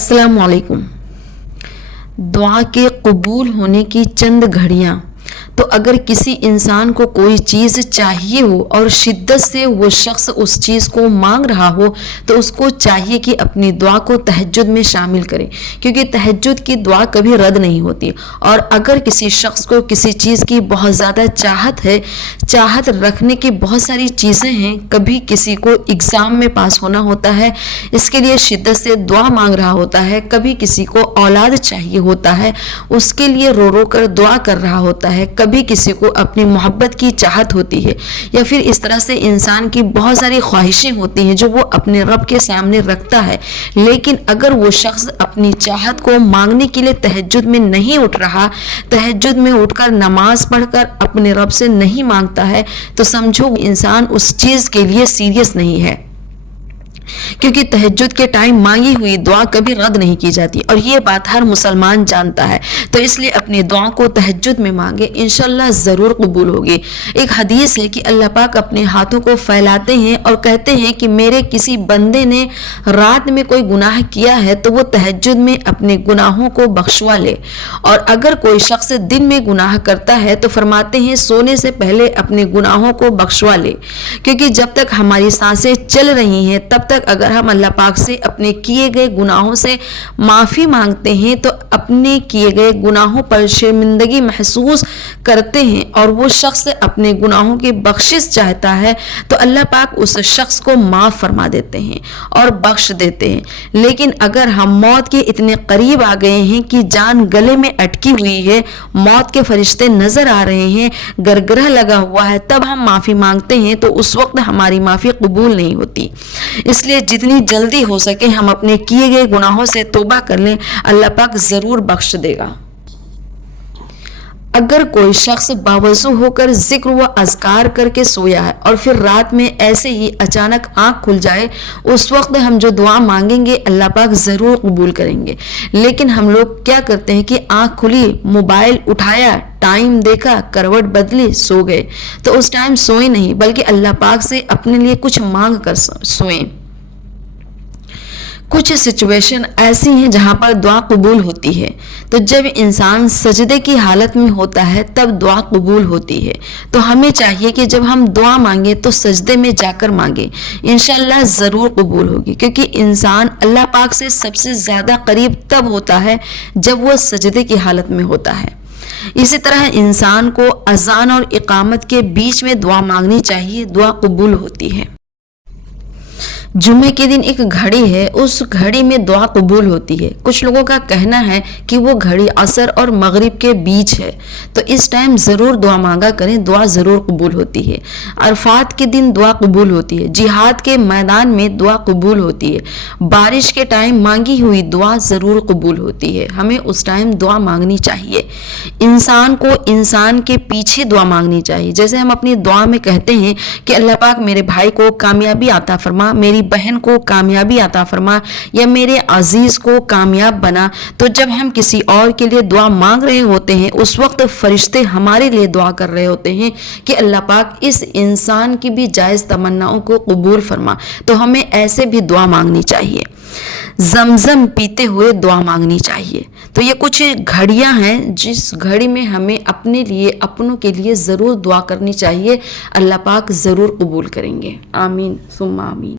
अस्सलाम वालेकुम। दुआ के कबूल होने की चंद घड़ियाँ। तो अगर किसी इंसान को कोई चीज़ चाहिए हो और शिद्दत से वो शख्स उस चीज़ को मांग रहा हो तो उसको चाहिए कि अपनी दुआ को तहज्जुद में शामिल करे, क्योंकि तहज्जुद की दुआ कभी रद्द नहीं होती। और अगर किसी शख्स को किसी चीज़ की बहुत ज़्यादा चाहत है, चाहत रखने की बहुत सारी चीज़ें हैं, कभी किसी को एग्ज़ाम में पास होना होता है, इसके लिए शिद्दत से दुआ मांग रहा होता है, कभी किसी को औलाद चाहिए होता है, उसके लिए रो रो कर दुआ कर रहा होता है, कभी किसी को अपनी मोहब्बत की चाहत होती है, या फिर इस तरह से इंसान की बहुत सारी ख्वाहिशें होती हैं जो वो अपने रब के सामने रखता है। लेकिन अगर वो शख्स अपनी चाहत को मांगने के लिए तहज्जुद में नहीं उठ रहा, तहज्जुद में उठकर नमाज पढ़कर अपने रब से नहीं मांगता है, तो समझो इंसान उस चीज़ के लिए सीरियस नहीं है, क्योंकि तहज्जुद के टाइम मांगी हुई दुआ कभी रद्द नहीं की जाती और ये बात हर मुसलमान जानता है। तो इसलिए अपनी दुआ को तहज्जुद में मांगे, इंशाल्लाह ज़रूर कबूल होगी। एक हदीस है कि अल्लाह पाक अपने हाथों को फैलाते हैं और कहते हैं कि मेरे किसी बंदे ने रात में कोई गुनाह किया है तो वो तहज्जुद में अपने गुनाहों को बख्शवा ले, और अगर कोई शख्स दिन में गुनाह करता है तो फरमाते हैं सोने से पहले अपने गुनाहों को बख्शवा ले, क्योंकि जब तक हमारी सांसें चल रही हैं तब तक अगर हम अल्लाह पाक से अपने किए गए गुनाहों से माफ़ी मांगते हैं तो अपने किए गए गुनाहों पर शर्मिंदगी महसूस करते हैं और वो शख्स अपने गुनाहों की बख्शिश चाहता है तो अल्लाह पाक उस शख्स को माफ़ फरमा देते हैं और बख्श देते हैं। लेकिन अगर हम मौत के इतने करीब आ गए हैं कि जान गले में अटकी हुई है, मौत के फरिश्ते नज़र आ रहे हैं, गरगरा लगा हुआ है, तब हम माफ़ी मांगते हैं तो उस वक्त हमारी माफ़ी कबूल नहीं होती। इसलिए जितनी जल्दी हो सके हम अपने किए गए गुनाहों से तौबा कर लें, अल्लाह पाक ज़रूर बख्श देगा। अगर कोई शख्स बावजू होकर जिक्र व अज़कार करके सोया है और फिर रात में ऐसे ही अचानक आँख खुल जाए, उस वक्त हम जो दुआ मांगेंगे अल्लाह पाक ज़रूर कबूल करेंगे। लेकिन हम लोग क्या करते हैं कि आँख खुली, मोबाइल उठाया, टाइम देखा, करवट बदली, सो गए। तो उस टाइम सोए नहीं बल्कि अल्लाह पाक से अपने लिए कुछ मांग कर सोएं। कुछ सिचुएशन ऐसी हैं जहाँ पर दुआ कबूल होती है, तो जब इंसान सजदे की हालत में होता है तब दुआ कबूल होती है। तो हमें चाहिए कि जब हम दुआ मांगे तो सजदे में जाकर मांगे, इंशाल्लाह ज़रूर कबूल होगी, क्योंकि इंसान अल्लाह पाक से सबसे ज़्यादा करीब तब होता है जब वह सजदे की हालत में होता है। इसी तरह इंसान को अज़ान और इकामत के बीच में दुआ मांगनी चाहिए, दुआ कबूल होती है। जुम्मे के दिन एक घड़ी है, उस घड़ी में दुआ कबूल होती है। कुछ लोगों का कहना है कि वो घड़ी असर और मगरिब के बीच है, तो इस टाइम ज़रूर दुआ मांगा करें, दुआ ज़रूर कबूल होती है। अरफात के दिन दुआ कबूल होती है, जिहाद के मैदान में दुआ कबूल होती है, बारिश के टाइम मांगी हुई दुआ ज़रूर कबूल होती है। हमें उस टाइम दुआ मांगनी चाहिए। इंसान को इंसान के पीछे दुआ मांगनी चाहिए। जैसे हम अपनी दुआ में कहते हैं कि अल्लाह पाक मेरे भाई को कामयाबी अता फरमा, मेरी बहन को कामयाबी अता फरमा, या मेरे अजीज को कामयाब बना। तो जब हम किसी और के लिए दुआ मांग रहे होते हैं उस वक्त फरिश्ते हमारे लिए दुआ कर रहे होते हैं कि अल्लाह पाक इस इंसान की भी जायज़ तमन्नाओं को कबूल फरमा। तो हमें ऐसे भी दुआ मांगनी चाहिए। जमजम पीते हुए दुआ मांगनी चाहिए। तो ये कुछ घड़ियां हैं जिस घड़ी में हमें अपने लिए, अपनों के लिए ज़रूर दुआ करनी चाहिए। अल्लाह पाक ज़रूर कबूल करेंगे। आमीन सुम्मा आमीन।